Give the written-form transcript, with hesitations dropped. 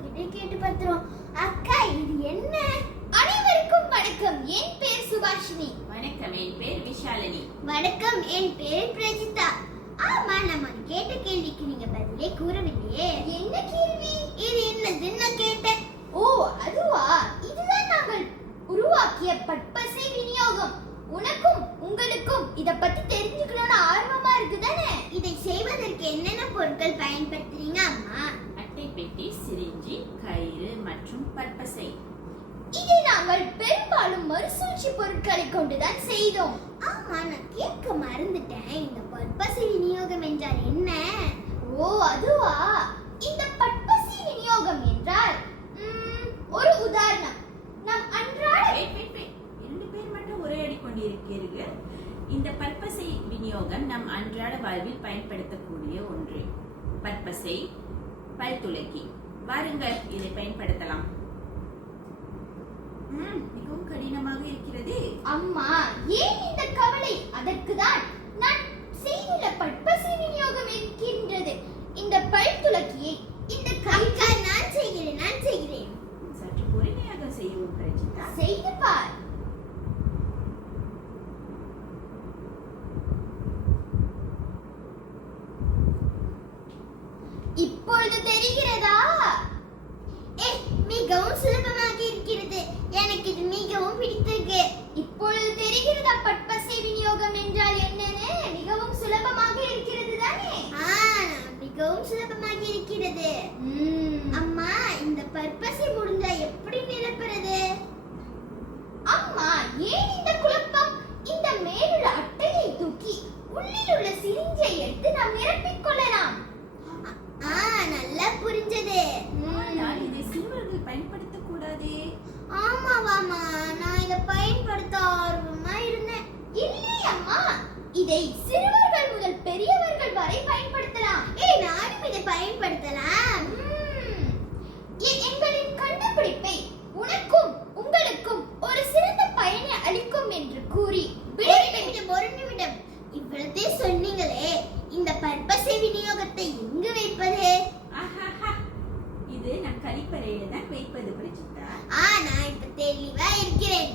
உங்ககிட்ட கேட்டு பார்த்துறோம். அக்கா இது என்ன? அனைவருக்கும் வணக்கம். என் பேர் சுபாஷினி. வணக்கம், என் பேர் விஷாலினி. வணக்கம், என் பேர் பிரஜிதா. ஆமா, நம்ம கேட்ட கேள்விக்கு நீங்க பதிலே கூறவில்லையே. என்ன கேள்வி? இது என்னதுன்னு நான் கேட்டேன். ஓ அதுவா? இதுதான் நாங்கள் உருவாக்கிய பற்பசை விநியோகம். உனக்கும் உங்களுக்கும் இத பத்தி தெரிஞ்சுக்கணும்னு ஆர்வமா இருக்குதானே? இதை செய்வதற்கு என்னென்ன பொருட்கள் பயன்படுத்துறீங்க அம்மா? அட்டை பெட்டி, சிரிஞ்சி, கயிறு மற்றும் பற்பசை. இதை நாங்கள் பெரும்பாலும் மறுசூழ்ச்சி பொருட்களை கொண்டுதான் செய்தோம். ஆமா, நான் கேட்க மறந்துட்டேன். இந்த பற்பசை விநியோகம் என்றால் என்ன? ஓ அதுவா? இந்த பற்பசை விநியோகம் என்றால் ஒரு உதாரணம். நம் அன்றாட இரண்டு பேர் மட்டும் உரையாடி கொண்டிருக்கிறீர்கள். இந்த பற்பசை விநியோகம் நம் அன்றாட வாழ்வில் பயன்படுத்தக்கூடிய ஒன்று. பற்பசை, பல் துலக்கி. வாருங்கள், இதை பயன்படுத்தலாம். மிகவும் கடினமாக இருக்கிறது. அம்மா, ஏன் இந்த கவலை? அதற்குதான் நான் செய்துள்ள பற்பசை விநியோகம் இருக்கின்றது. இந்த பல் துலக்கியை இந்த கைக்கா நான் செய்கிறேன். சற்று பொறுமையாக செய்வோம் பிரஜிதா. செய்து பார். இப்பொழுது தெரிகிறதா? மிகவும் சுலபமாக இருக்கிறது. எனக்கு இது மிகவும் பிடித்திருக்கு. இப்பொழுது தெரிகிறதா பற்பசை விநியோகம் என்றால் என்னன்னு? மிகவும் சுலபமாக இருக்கிறது தானே? மிகவும் சுலபமாக இருக்கிறது. அம்மா, இந்த பற்பசை முடிஞ்சா எப்படி நிரப்புறது? அம்மா, ஏன் இந்த குழப்பம்? இந்த மேலுள்ள அட்டையை தூக்கி உள்ளில் உள்ள சிரிஞ்சை எடுத்து நாம் நிரப்பிக் கொள்ளலாம். நல்லா புரிஞ்சது. இதை சிறுவர்கள் பயன்படுத்த கூடாதே. ஆமாவாமா, நான் இதை பயன்படுத்த ஆர்வமா இருந்தேன். இல்லை அம்மா, இதை சிறுவர்கள் முதல் பெரியவர்கள் வரை பயன்படுத்தலாம். நானும் இதை பயன்படுத்தலாம். எங்களின் கண்டுபிடிப்பை உனக்கும் உங்களுக்கும் ஒரு சிறந்த பயனை அளிக்கும் என்று கூறி ஒரு நிமிடம் இவ்வளத்தே சொன்னீங்களே, இந்த பற்பசை விநியோகத்தை எங்கு வைப்பது? இது நம் கழிப்பறையில தான் வைப்பது பிரஜிதா. நான் இப்ப தெளிவா இருக்கிறேன்.